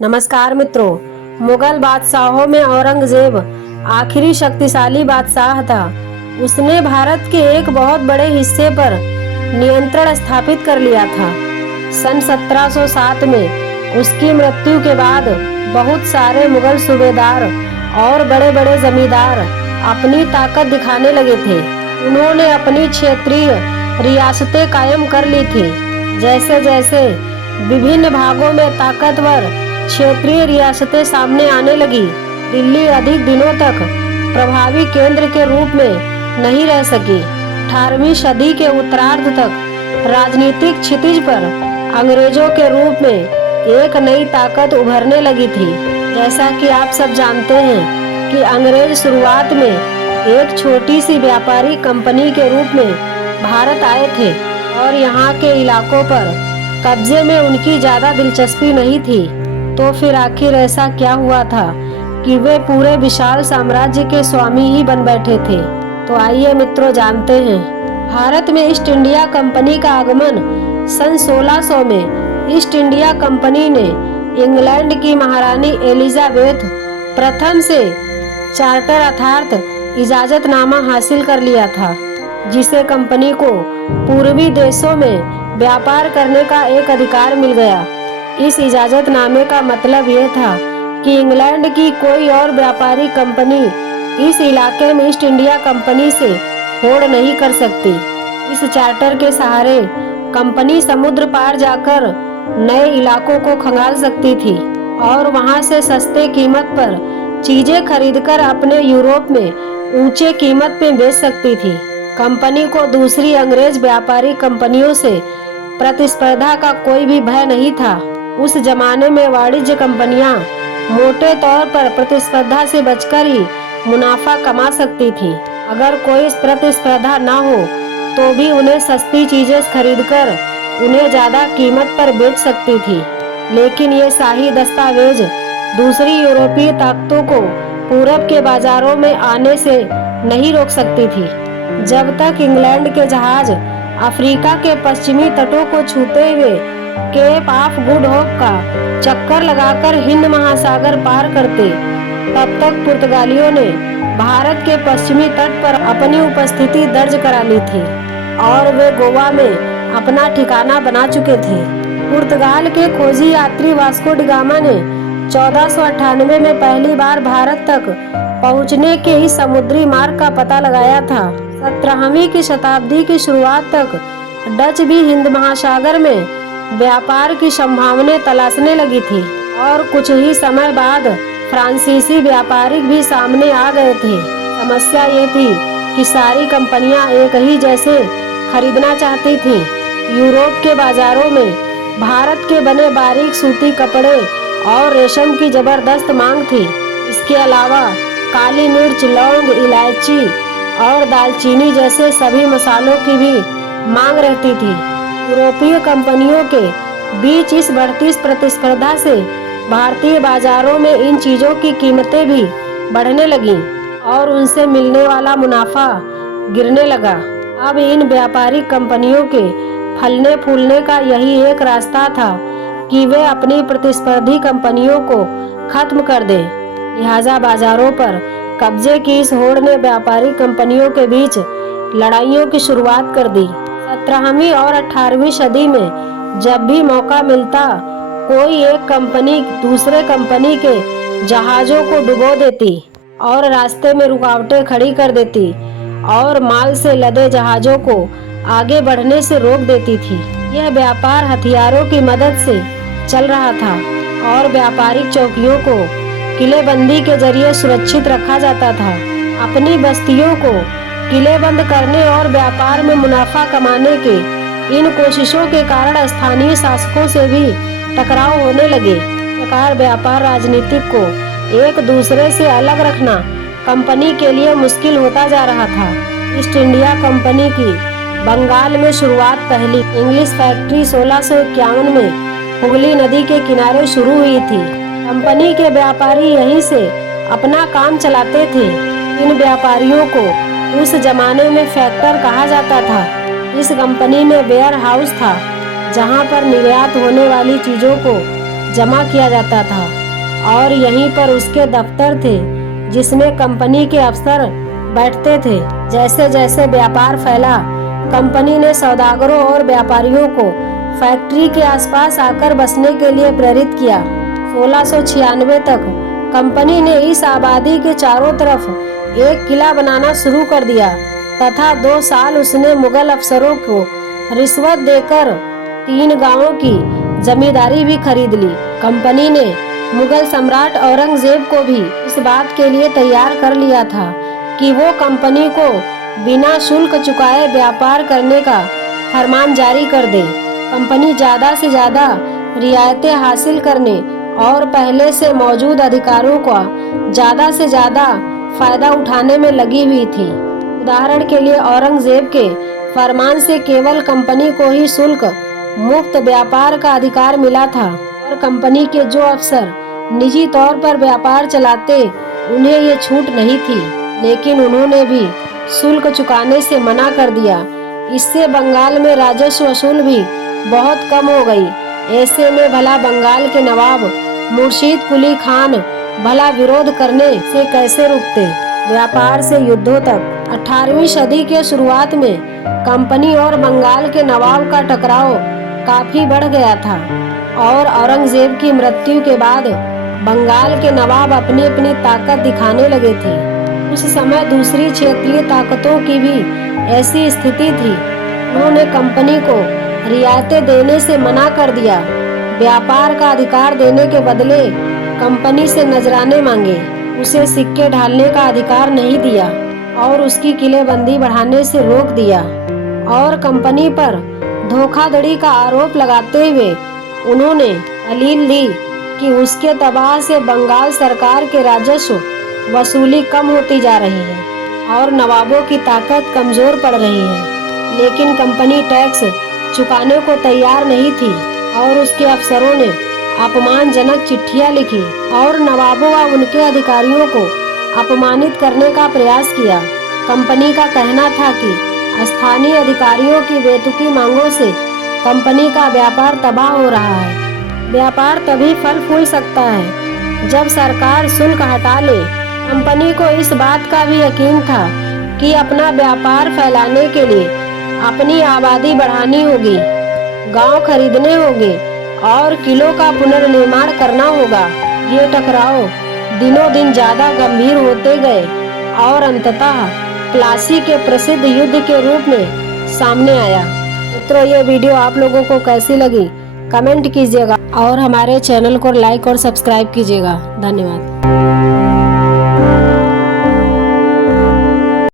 नमस्कार मित्रों। मुगल बादशाहों में औरंगजेब आखिरी शक्तिशाली बादशाह था। उसने भारत के एक बहुत बड़े हिस्से पर नियंत्रण स्थापित कर लिया था। सन 1707 में उसकी मृत्यु के बाद बहुत सारे मुगल सूबेदार और बड़े बड़े जमींदार अपनी ताकत दिखाने लगे थे। उन्होंने अपनी क्षेत्रीय रियासतें कायम कर ली थी। जैसे जैसे विभिन्न भागों में ताकतवर क्षेत्रीय रियासतें सामने आने लगी, दिल्ली अधिक दिनों तक प्रभावी केंद्र के रूप में नहीं रह सकी। 18वीं सदी के उत्तरार्ध तक राजनीतिक क्षितिज पर अंग्रेजों के रूप में एक नई ताकत उभरने लगी थी। जैसा कि आप सब जानते हैं कि अंग्रेज शुरुआत में एक छोटी सी व्यापारी कंपनी के रूप में भारत आए थे और यहाँ के इलाकों पर कब्जे में उनकी ज़्यादा दिलचस्पी नहीं थी। तो फिर आखिर ऐसा क्या हुआ था कि वे पूरे विशाल साम्राज्य के स्वामी ही बन बैठे थे। तो आइए मित्रों जानते हैं। भारत में ईस्ट इंडिया कंपनी का आगमन सन 1600 में ईस्ट इंडिया कंपनी ने इंग्लैंड की महारानी एलिजाबेथ प्रथम से चार्टर अर्थात इजाजतनामा हासिल कर लिया था, जिसे कंपनी को पूर्वी देशों में व्यापार करने का एक अधिकार मिल गया। इस इजाजतनामे का मतलब यह था कि इंग्लैंड की कोई और व्यापारी कंपनी इस इलाके में ईस्ट इंडिया कंपनी से होड़ नहीं कर सकती। इस चार्टर के सहारे कंपनी समुद्र पार जाकर नए इलाकों को खंगाल सकती थी और वहां से सस्ते कीमत पर चीजें खरीदकर अपने यूरोप में ऊंचे कीमत पे बेच सकती थी। कंपनी को दूसरी अंग्रेज व्यापारी कंपनियों से प्रतिस्पर्धा का कोई भी भय नहीं था। उस जमाने में वाणिज्य कंपनियां मोटे तौर पर प्रतिस्पर्धा से बचकर ही मुनाफा कमा सकती थीं। अगर कोई प्रतिस्पर्धा ना हो तो भी उन्हें सस्ती चीजें खरीदकर उन्हें ज्यादा कीमत पर बेच सकती थी। लेकिन ये शाही दस्तावेज दूसरी यूरोपीय ताकतों को पूरब के बाजारों में आने से नहीं रोक सकती थी। जब तक इंग्लैंड के जहाज अफ्रीका के पश्चिमी तटों को छूते हुए केप ऑफ गुड होप का चक्कर लगाकर हिंद महासागर पार करते, तब तक पुर्तगालियों ने भारत के पश्चिमी तट पर अपनी उपस्थिति दर्ज करा ली थी और वे गोवा में अपना ठिकाना बना चुके थे। पुर्तगाल के खोजी यात्री वास्को डी गामा ने 1498 में पहली बार भारत तक पहुंचने के इस समुद्री मार्ग का पता लगाया था। 17वीं की शताब्दी की शुरुआत तक डच भी हिंद महासागर में व्यापार की संभावनाएं तलाशने लगी थी और कुछ ही समय बाद फ्रांसीसी व्यापारी भी सामने आ गए थे। समस्या ये थी कि सारी कंपनियां एक ही जैसे खरीदना चाहती थीं। यूरोप के बाजारों में भारत के बने बारीक सूती कपड़े और रेशम की जबरदस्त मांग थी। इसके अलावा काली मिर्च, लौंग, इलायची और दालचीनी जैसे सभी मसालों की भी मांग रहती थी। यूरोपीय कंपनियों के बीच इस बढ़ती प्रतिस्पर्धा से भारतीय बाजारों में इन चीजों की कीमतें भी बढ़ने लगीं और उनसे मिलने वाला मुनाफा गिरने लगा। अब इन व्यापारिक कंपनियों के फलने फूलने का यही एक रास्ता था कि वे अपनी प्रतिस्पर्धी कंपनियों को खत्म कर दें। लिहाजा बाजारों पर कब्जे की इस होड़ ने व्यापारी कंपनियों के बीच लड़ाइयों की शुरुआत कर दी। 17वीं और 18वीं सदी में जब भी मौका मिलता, कोई एक कंपनी दूसरे कंपनी के जहाजों को डुबो देती और रास्ते में रुकावटें खड़ी कर देती और माल से लदे जहाजों को आगे बढ़ने से रोक देती थी। यह व्यापार हथियारों की मदद से चल रहा था और व्यापारिक चौकियों को किलेबंदी के जरिए सुरक्षित रखा जाता था। अपनी बस्तियों को किलेबंद करने और व्यापार में मुनाफा कमाने के इन कोशिशों के कारण स्थानीय शासकों से भी टकराव होने लगे। इस प्रकार व्यापार राजनीतिक को एक दूसरे से अलग रखना कंपनी के लिए मुश्किल होता जा रहा था। ईस्ट इंडिया कंपनी की बंगाल में शुरुआत पहली इंग्लिश फैक्ट्री 1651 में हुगली नदी के किनारे शुरू हुई थी। कंपनी के व्यापारी यहीं से अपना काम चलाते थे। इन व्यापारियों को उस जमाने में फैक्टर कहा जाता था। इस कंपनी में वेयर हाउस था, जहां पर निर्यात होने वाली चीजों को जमा किया जाता था और यहीं पर उसके दफ्तर थे जिसमें कंपनी के अफसर बैठते थे। जैसे जैसे व्यापार फैला, कंपनी ने सौदागरों और व्यापारियों को फैक्ट्री के आसपास आकर बसने के लिए प्रेरित किया। 1696 तक कंपनी ने इस आबादी के चारों तरफ एक किला बनाना शुरू कर दिया तथा 2 साल उसने मुगल अफसरों को रिश्वत देकर 3 गांवों की जमींदारी भी खरीद ली। कंपनी ने मुगल सम्राट औरंगजेब को भी इस बात के लिए तैयार कर लिया था कि वो कंपनी को बिना शुल्क चुकाए व्यापार करने का फरमान जारी कर दे। कंपनी ज़्यादा से ज़्यादा रियायतें हासिल करने और पहले से मौजूद अधिकारों का ज़्यादा से ज़्यादा फायदा उठाने में लगी हुई थी। उदाहरण के लिए औरंगजेब के फरमान से केवल कंपनी को ही शुल्क मुक्त व्यापार का अधिकार मिला था और कंपनी के जो अफसर निजी तौर पर व्यापार चलाते उन्हें ये छूट नहीं थी, लेकिन उन्होंने भी शुल्क चुकाने से मना कर दिया। इससे बंगाल में राजस्व वसूल भी बहुत कम हो गई। ऐसे में भला बंगाल के नवाब मुर्शीद कुली खान भला विरोध करने से कैसे रुकते। व्यापार से युद्धों तक 18वीं सदी के शुरुआत में कंपनी और बंगाल के नवाब का टकराव काफी बढ़ गया था और औरंगजेब की मृत्यु के बाद बंगाल के नवाब अपनी अपनी ताकत दिखाने लगे थे। उस समय दूसरी क्षेत्रीय ताकतों की भी ऐसी स्थिति थी। उन्होंने कंपनी को रियायतें देने से मना कर दिया, व्यापार का अधिकार देने के बदले कंपनी से नजराने मांगे, उसे सिक्के ढालने का अधिकार नहीं दिया और उसकी किलेबंदी बढ़ाने से रोक दिया और कंपनी पर धोखाधड़ी का आरोप लगाते हुए उन्होंने दलील दी कि उसके दबाव से बंगाल सरकार के राजस्व वसूली कम होती जा रही है और नवाबों की ताकत कमजोर पड़ रही है। लेकिन कंपनी टैक्स चुकाने को तैयार नहीं थी और उसके अफसरों ने अपमानजनक चिट्ठियां लिखी और नवाबों व उनके अधिकारियों को अपमानित करने का प्रयास किया। कंपनी का कहना था कि स्थानीय अधिकारियों की बेतुकी मांगों से कंपनी का व्यापार तबाह हो रहा है। व्यापार तभी फल फूल सकता है जब सरकार शुल्क हटा ले। कंपनी को इस बात का भी यकीन था कि अपना व्यापार फैलाने के लिए अपनी आबादी बढ़ानी होगी, गांव खरीदने होंगे और किलों का पुनर्निर्माण करना होगा। ये टकराव दिनों दिन ज्यादा गंभीर होते गए और अंततः प्लासी के प्रसिद्ध युद्ध के रूप में सामने आया। मित्रों, ये वीडियो आप लोगों को कैसी लगी कमेंट कीजिएगा और हमारे चैनल को लाइक और सब्सक्राइब कीजिएगा। धन्यवाद।